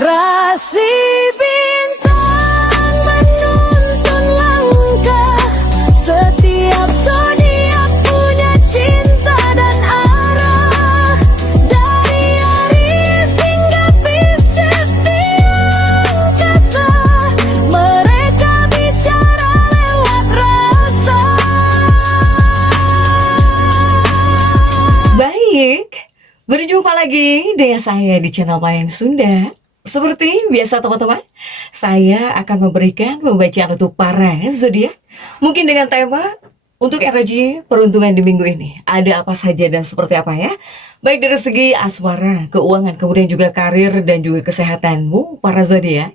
Rasi bintang menuntun langkah, setiap zodiak punya cinta dan arah. Dari Aries hingga Pisces di angkasa, mereka bicara lewat rasa. Baik, berjumpa lagi dengan saya di channel Mayang Sunda. Seperti biasa teman-teman, saya akan memberikan pembacaan untuk para zodiak. Mungkin dengan tema untuk energi peruntungan di minggu ini. Ada apa saja dan seperti apa ya? Baik dari segi asmara, keuangan, kemudian juga karir dan juga kesehatanmu para zodiak.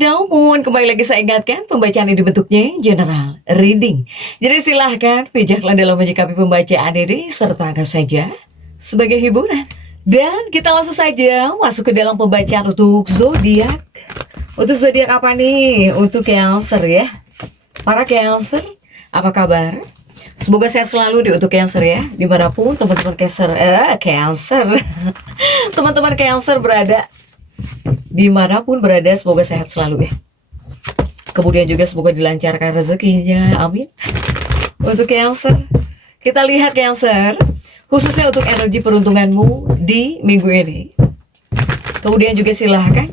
Namun kembali lagi saya ingatkan, pembacaan ini bentuknya general reading. Jadi silahkan bijaklah dalam menyikapi pembacaan ini serta anggap saja sebagai hiburan. Dan kita langsung saja masuk ke dalam pembacaan untuk zodiak. Untuk zodiak apa nih? Untuk Cancer ya. Para Cancer, apa kabar? Semoga sehat selalu untuk Cancer ya. Dimanapun teman-teman Cancer, teman-teman Cancer berada, dimanapun berada, semoga sehat selalu ya. Kemudian juga semoga dilancarkan rezekinya, amin. Untuk Cancer, kita lihat Cancer, khususnya untuk energi peruntunganmu di minggu ini. Kemudian juga silahkan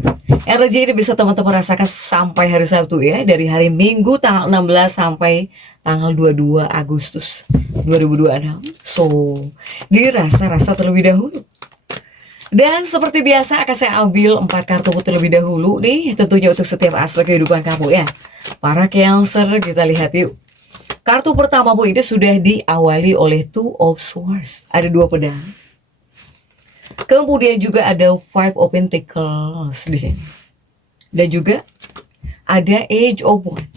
energi ini bisa teman-teman rasakan sampai hari Sabtu ya, dari hari Minggu tanggal 16 sampai tanggal 22 Agustus 2026. So, dirasa-rasa terlebih dahulu. Dan seperti biasa akan saya ambil 4 kartu terlebih dahulu nih, tentunya untuk setiap aspek kehidupan kamu ya. Para Cancer, kita lihat yuk. Kartu pertamamu ini sudah diawali oleh Two of Swords. Ada 2 pedang. Kemudian juga ada Five of Pentacles di sini. Dan juga ada Age of Wands.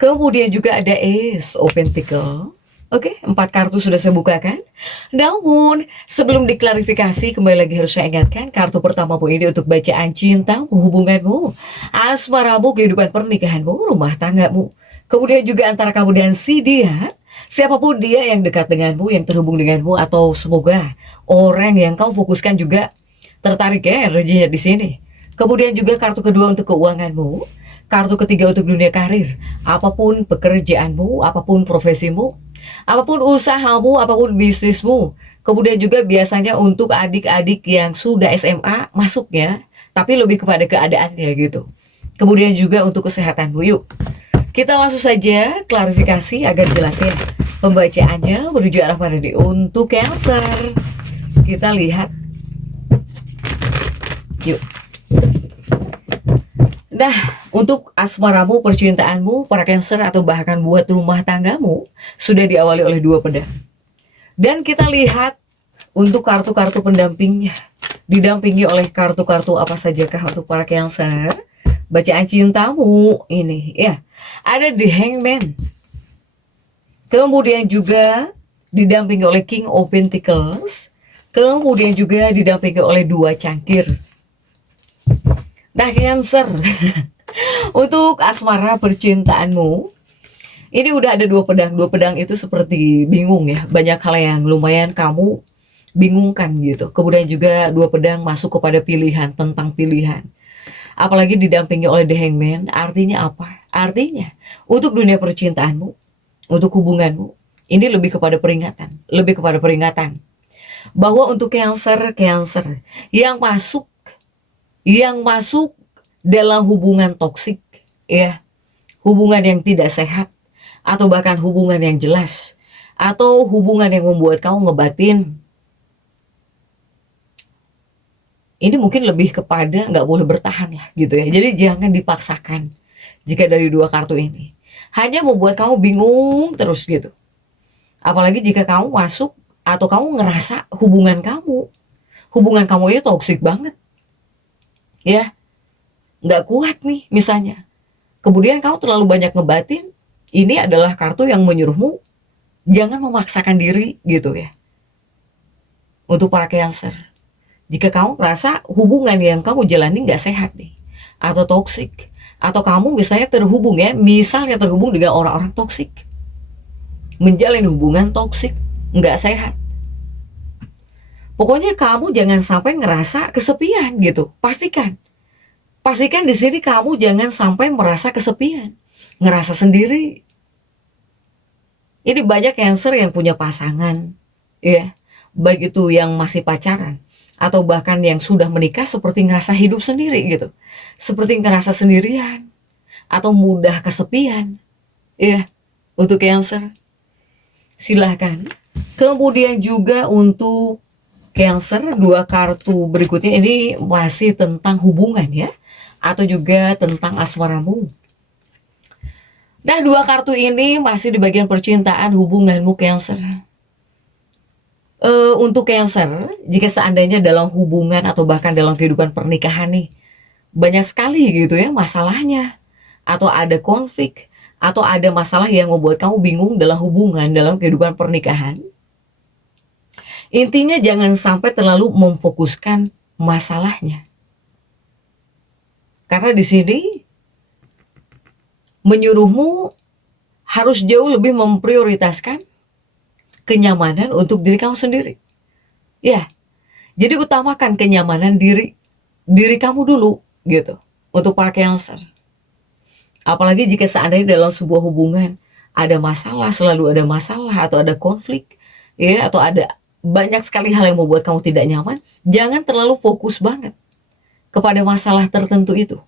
Kemudian juga ada Ace of Pentacles. Oke, 4 kartu sudah saya bukakan. Namun, sebelum diklarifikasi, kembali lagi harus saya ingatkan, kartu pertamamu ini untuk bacaan cintamu, hubunganmu, asmaramu, kehidupan pernikahanmu, rumah tanggamu. Kemudian juga antara kamu dan si dia, siapapun dia yang dekat denganmu, yang terhubung denganmu, atau semoga orang yang kau fokuskan juga tertarik ya energinya di sini. Kemudian juga kartu kedua untuk keuanganmu, kartu ketiga untuk dunia karir, apapun pekerjaanmu, apapun profesimu, apapun usahamu, apapun bisnismu. Kemudian juga biasanya untuk adik-adik yang sudah SMA masuknya, tapi lebih kepada keadaannya gitu. Kemudian juga untuk kesehatanmu. Yuk, kita langsung saja klarifikasi agar jelas ya. Pembacaannya menuju arah mana nih? Untuk Cancer, kita lihat. Yuk. Nah, untuk asmaramu, percintaanmu, para Cancer, atau bahkan buat rumah tanggamu, sudah diawali oleh 2 pedang. Dan kita lihat untuk kartu-kartu pendampingnya, didampingi oleh kartu-kartu apa sajakah untuk para Cancer. Bacaan cintamu ini ya, ada The Hangman. Kemudian juga didampingi oleh King of Pentacles. Kemudian juga didampingi oleh 2 cangkir. Nah Cancer, untuk asmara percintaanmu, ini udah ada 2 pedang. 2 pedang itu seperti bingung ya. Banyak hal yang lumayan kamu bingungkan gitu. Kemudian juga 2 pedang masuk kepada pilihan, tentang pilihan. Apalagi didampingi oleh The Hangman, artinya apa? Artinya untuk dunia percintaanmu, untuk hubunganmu, ini lebih kepada peringatan. Lebih kepada peringatan. Bahwa untuk Cancer yang masuk dalam hubungan toksik ya, hubungan yang tidak sehat, atau bahkan hubungan yang jelas, atau hubungan yang membuat kamu ngebatin, ini mungkin lebih kepada nggak boleh bertahan lah gitu ya. Jadi jangan dipaksakan jika dari 2 kartu ini hanya membuat kamu bingung terus gitu. Apalagi jika kamu masuk atau kamu ngerasa hubungan kamu itu toksik banget ya, nggak kuat nih misalnya. Kemudian kamu terlalu banyak ngebatin, ini adalah kartu yang menyuruhmu jangan memaksakan diri gitu ya. Untuk para Cancer, jika kamu merasa hubungan yang kamu jalani nggak sehat nih, atau toksik, atau kamu misalnya terhubung dengan orang-orang toksik, menjalin hubungan toksik, nggak sehat, Pokoknya kamu jangan sampai ngerasa kesepian gitu. Pastikan di sini kamu jangan sampai merasa kesepian, ngerasa sendiri. Ini banyak Cancer yang punya pasangan, ya, baik itu yang masih pacaran atau bahkan yang sudah menikah, seperti ngerasa hidup sendiri gitu, seperti ngerasa sendirian atau mudah kesepian, ya. Untuk Cancer, silahkan. Kemudian juga untuk Cancer, dua kartu berikutnya ini masih tentang hubungan ya, atau juga tentang asmaramu. Nah, dua kartu ini masih di bagian percintaan, hubunganmu Cancer. Untuk Cancer, jika seandainya dalam hubungan atau bahkan dalam kehidupan pernikahan nih, banyak sekali gitu ya masalahnya, atau ada konflik, atau ada masalah yang membuat kamu bingung dalam hubungan, dalam kehidupan pernikahan. Intinya jangan sampai terlalu memfokuskan masalahnya. Karena di sini menyuruhmu harus jauh lebih memprioritaskan kenyamanan untuk diri kamu sendiri. Ya, jadi utamakan kenyamanan diri kamu dulu gitu. Untuk para Cancer. Apalagi jika seandainya dalam sebuah hubungan ada masalah, selalu ada masalah atau ada konflik, ya, atau ada banyak sekali hal yang membuat kamu tidak nyaman, jangan terlalu fokus banget kepada masalah tertentu itu.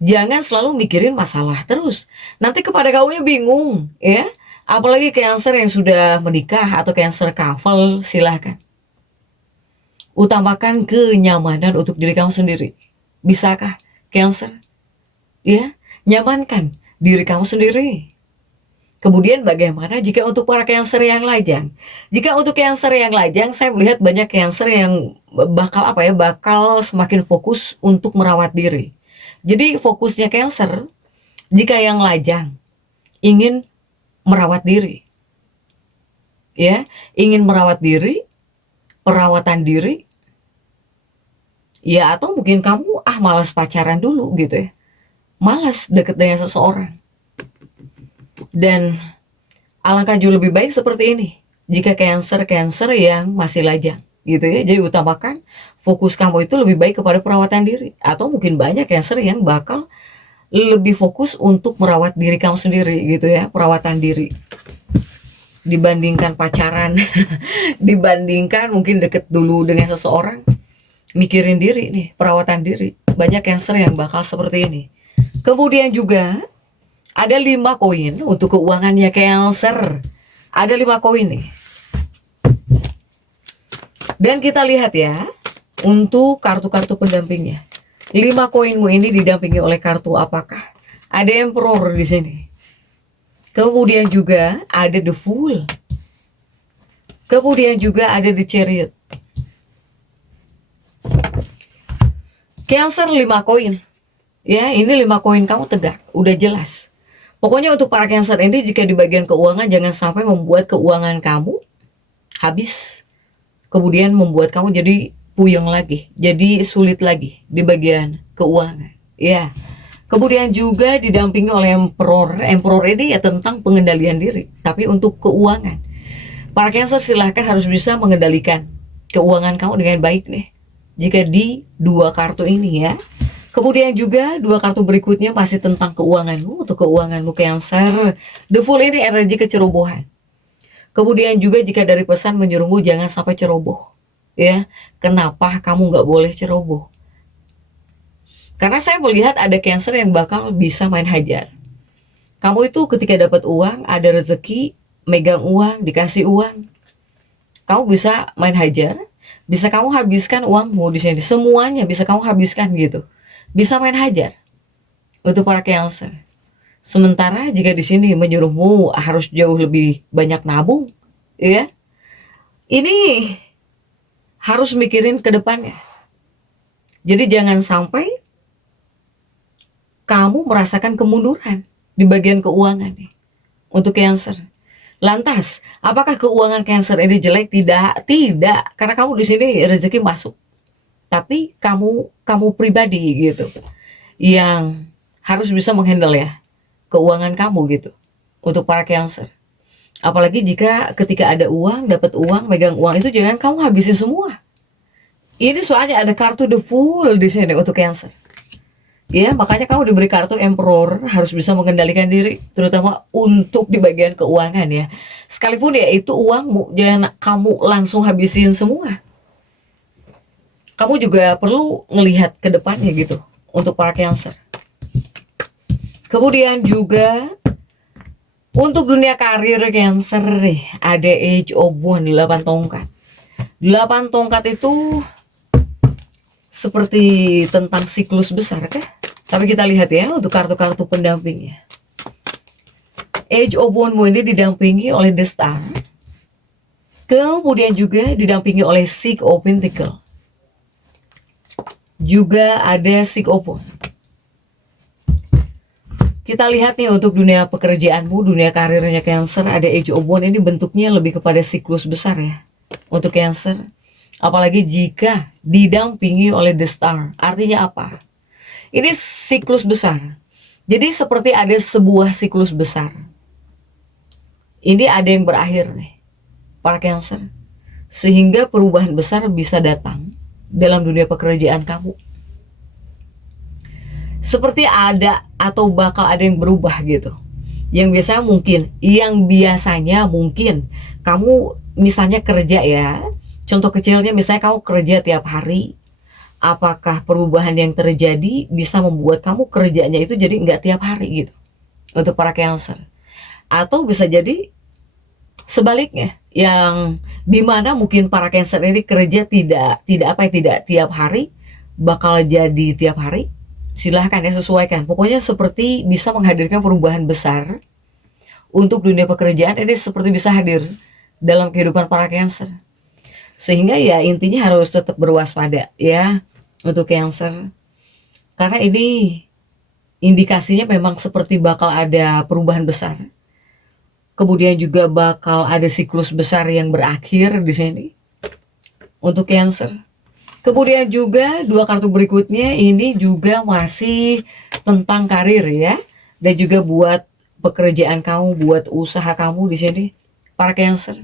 Jangan selalu mikirin masalah terus. Nanti kepada kamunya bingung, ya. Apalagi Cancer yang sudah menikah atau Cancer couple, silahkan. Utamakan kenyamanan untuk diri kamu sendiri. Bisakah Cancer? Ya, nyamankan diri kamu sendiri. Kemudian bagaimana jika untuk para Cancer yang lajang? Jika untuk Cancer yang lajang, saya melihat banyak Cancer yang bakal semakin fokus untuk merawat diri. Jadi fokusnya Cancer, jika yang lajang ingin merawat diri, ya, ingin merawat diri, perawatan diri, ya, atau mungkin kamu malas pacaran dulu gitu ya, malas deket dengan seseorang. Dan alangkah jauh lebih baik seperti ini jika Cancer yang masih lajang gitu ya. Jadi utamakan fokus kamu itu lebih baik kepada perawatan diri. Atau mungkin banyak Cancer yang bakal lebih fokus untuk merawat diri kamu sendiri gitu ya, perawatan diri, dibandingkan pacaran. Dibandingkan mungkin deket dulu dengan seseorang, mikirin diri nih, perawatan diri. Banyak Cancer yang bakal seperti ini. Kemudian juga ada 5 koin untuk keuangannya Cancer. Ada 5 koin nih. Dan kita lihat ya, untuk kartu-kartu pendampingnya. 5 koinmu ini didampingi oleh kartu apakah? Ada Emperor di sini. Kemudian juga ada The Fool. Kemudian juga ada The Chariot. Cancer 5 koin. Ya, ini 5 koin kamu tegak, udah jelas. Pokoknya untuk para Cancer ini, jika di bagian keuangan, jangan sampai membuat keuangan kamu habis, kemudian membuat kamu jadi puyeng lagi, jadi sulit lagi di bagian keuangan. Ya. Kemudian juga didampingi oleh Emperor. Emperor ini ya tentang pengendalian diri, tapi untuk keuangan. Para Cancer silahkan harus bisa mengendalikan keuangan kamu dengan baik nih, jika di 2 kartu ini ya. Kemudian juga 2 kartu berikutnya masih tentang keuanganmu. Untuk keuanganmu Cancer, The Fool ini energi kecerobohan. Kemudian juga jika dari pesan menyuruhmu jangan sampai ceroboh, ya. Kenapa kamu nggak boleh ceroboh? Karena saya melihat ada Cancer yang bakal bisa main hajar. Kamu itu ketika dapat uang, ada rezeki, megang uang, dikasih uang, kamu bisa main hajar, bisa kamu habiskan uangmu di sini, semuanya bisa kamu habiskan gitu. Bisa main hajar untuk para Cancer. Sementara jika di sini menyuruhmu harus jauh lebih banyak nabung, ya. Ini harus mikirin ke depannya. Jadi jangan sampai kamu merasakan kemunduran di bagian keuangan nih untuk Cancer. Lantas, apakah keuangan Cancer ini jelek? Tidak, karena kamu di sini rezeki masuk. Tapi kamu pribadi gitu yang harus bisa menghandle ya keuangan kamu gitu untuk para Cancer. Apalagi jika ketika ada uang, dapat uang, megang uang itu jangan kamu habisin semua. Ini soalnya ada kartu The Fool di sini untuk Cancer. Ya, makanya kamu diberi kartu Emperor, harus bisa mengendalikan diri, terutama untuk di bagian keuangan ya. Sekalipun ya itu uangmu, jangan kamu langsung habisin semua. Kamu juga perlu ngelihat ke depannya gitu untuk para Cancer. Kemudian juga untuk dunia karir Cancer nih, ada Age of Wands, 8 tongkat. 8 tongkat itu seperti tentang siklus besar kah? Tapi kita lihat ya untuk kartu-kartu pendampingnya. Age of Wands ini didampingi oleh The Star. Kemudian juga didampingi oleh Six of Pentacles. Juga ada Six of Wands. Kita lihat nih untuk dunia pekerjaanmu, dunia karirnya Cancer, ada Age of Wands ini bentuknya lebih kepada siklus besar ya. Untuk Cancer, apalagi jika didampingi oleh The Star. Artinya apa? Ini siklus besar. Jadi seperti ada sebuah siklus besar. Ini ada yang berakhir nih, para Cancer. Sehingga perubahan besar bisa datang dalam dunia pekerjaan kamu. Seperti ada atau bakal ada yang berubah gitu. Yang biasanya mungkin kamu misalnya kerja ya. Contoh kecilnya misalnya kamu kerja tiap hari. Apakah perubahan yang terjadi bisa membuat kamu kerjanya itu jadi nggak tiap hari gitu. Untuk para Cancer. Atau bisa jadi sebaliknya. Yang dimana mungkin para Cancer ini kerja tidak tiap hari. Bakal jadi tiap hari. Silahkan ya sesuaikan. Pokoknya seperti bisa menghadirkan perubahan besar untuk dunia pekerjaan. Ini seperti bisa hadir dalam kehidupan para Cancer. Sehingga ya intinya harus tetap berwaspada ya untuk Cancer. Karena ini indikasinya memang seperti bakal ada perubahan besar. Kemudian juga bakal ada siklus besar yang berakhir di sini untuk Cancer. Kemudian juga dua kartu berikutnya ini juga masih tentang karir ya. Dan juga buat pekerjaan kamu, buat usaha kamu di sini para Cancer.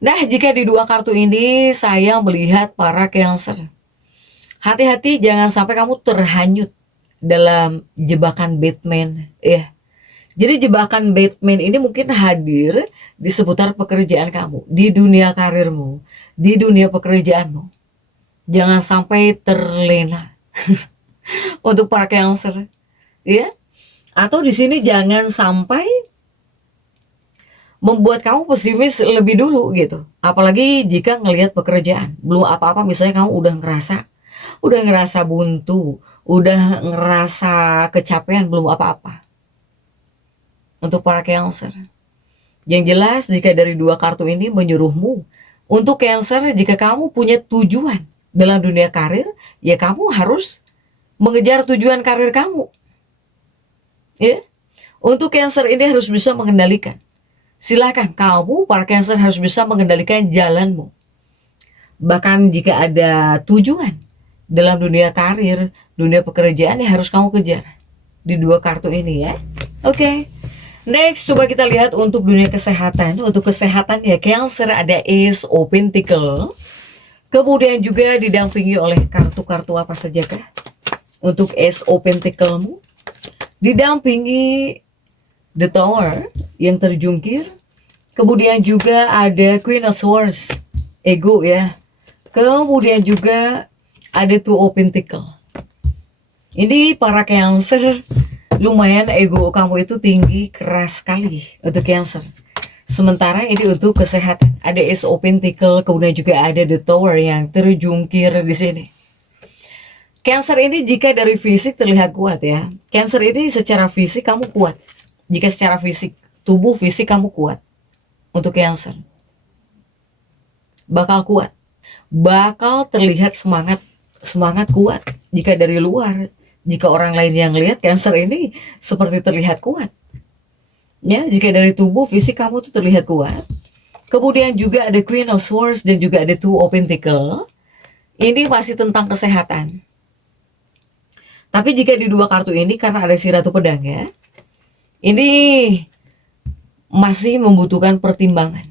Nah, jika di dua kartu ini saya melihat para Cancer. Hati-hati jangan sampai kamu terhanyut dalam jebakan Batman ya. Jadi jebakan Batman ini mungkin hadir di seputar pekerjaan kamu, di dunia karirmu, di dunia pekerjaanmu. Jangan sampai terlena untuk para Cancer, ya. Atau di sini jangan sampai membuat kamu pesimis lebih dulu gitu. Apalagi jika ngelihat pekerjaan, belum apa-apa misalnya kamu udah ngerasa buntu, udah ngerasa kecapean, belum apa-apa. Untuk para Cancer. Yang jelas jika dari dua kartu ini menyuruhmu untuk Cancer, jika kamu punya tujuan dalam dunia karir, ya kamu harus mengejar tujuan karir kamu. Ya. Untuk Cancer ini harus bisa mengendalikan. Silahkan kamu para Cancer harus bisa mengendalikan jalanmu. Bahkan jika ada tujuan dalam dunia karir, dunia pekerjaan ya harus kamu kejar. Di dua kartu ini ya. Oke. Next, coba kita lihat untuk dunia kesehatan. Untuk kesehatan ya Cancer ada Ace of Pentacles. Kemudian juga didampingi oleh kartu-kartu apa saja kah? Untuk Ace of Pentacles-mu didampingi The Tower yang terjungkir. Kemudian juga ada Queen of Swords, ego ya. Kemudian juga ada Two of Pentacles. Ini para Cancer, lumayan ego kamu itu tinggi, keras sekali untuk Cancer. Sementara ini untuk kesehatan ada Ace of Pentacles, kemudian juga ada The Tower yang terjungkir di sini. Cancer ini jika dari fisik terlihat kuat ya. Cancer ini secara fisik kamu kuat. Jika secara fisik, tubuh fisik kamu kuat. Untuk Cancer. Bakal kuat. Bakal terlihat semangat kuat. Jika dari luar, jika orang lain yang lihat Cancer ini seperti terlihat kuat. Ya, jika dari tubuh fisik kamu tuh terlihat kuat. Kemudian juga ada Queen of Swords dan juga ada Two of Pentacles. Ini masih tentang kesehatan. Tapi jika di dua kartu ini karena ada si Ratu Pedang ya. Ini masih membutuhkan pertimbangan.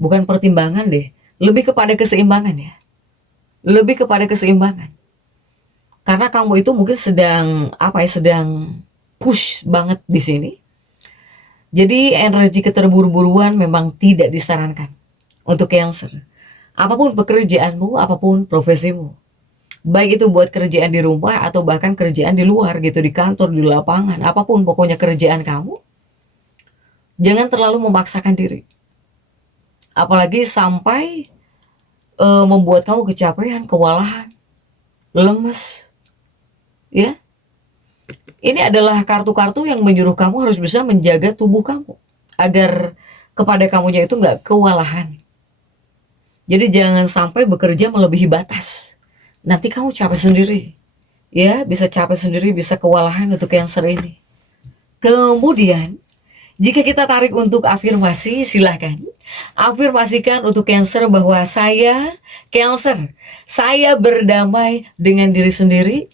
Bukan pertimbangan deh, lebih kepada keseimbangan ya. Lebih kepada keseimbangan. Karena kamu itu mungkin sedang sedang push banget di sini. Jadi energi keterburu-buruan memang tidak disarankan untuk Cancer. Apapun pekerjaanmu, apapun profesimu. Baik itu buat kerjaan di rumah atau bahkan kerjaan di luar gitu, di kantor, di lapangan, apapun pokoknya kerjaan kamu, jangan terlalu memaksakan diri. Apalagi sampai membuat kamu kecapean, kewalahan, lemes. Ya, ini adalah kartu-kartu yang menyuruh kamu harus bisa menjaga tubuh kamu agar kepada kamunya itu nggak kewalahan. Jadi jangan sampai bekerja melebihi batas. Nanti kamu capek sendiri. Ya, bisa capek sendiri, bisa kewalahan untuk Cancer ini. Kemudian, jika kita tarik untuk afirmasi, silahkan. Afirmasikan untuk Cancer bahwa saya, Cancer, saya berdamai dengan diri sendiri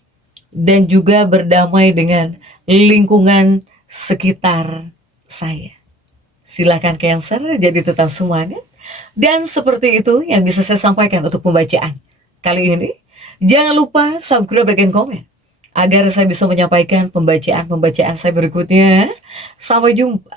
dan juga berdamai dengan lingkungan sekitar saya. Silakan Cancer, jadi tetap semangat. Dan seperti itu yang bisa saya sampaikan untuk pembacaan kali ini. Jangan lupa subscribe dan komen agar saya bisa menyampaikan pembacaan-pembacaan saya berikutnya. Sampai jumpa.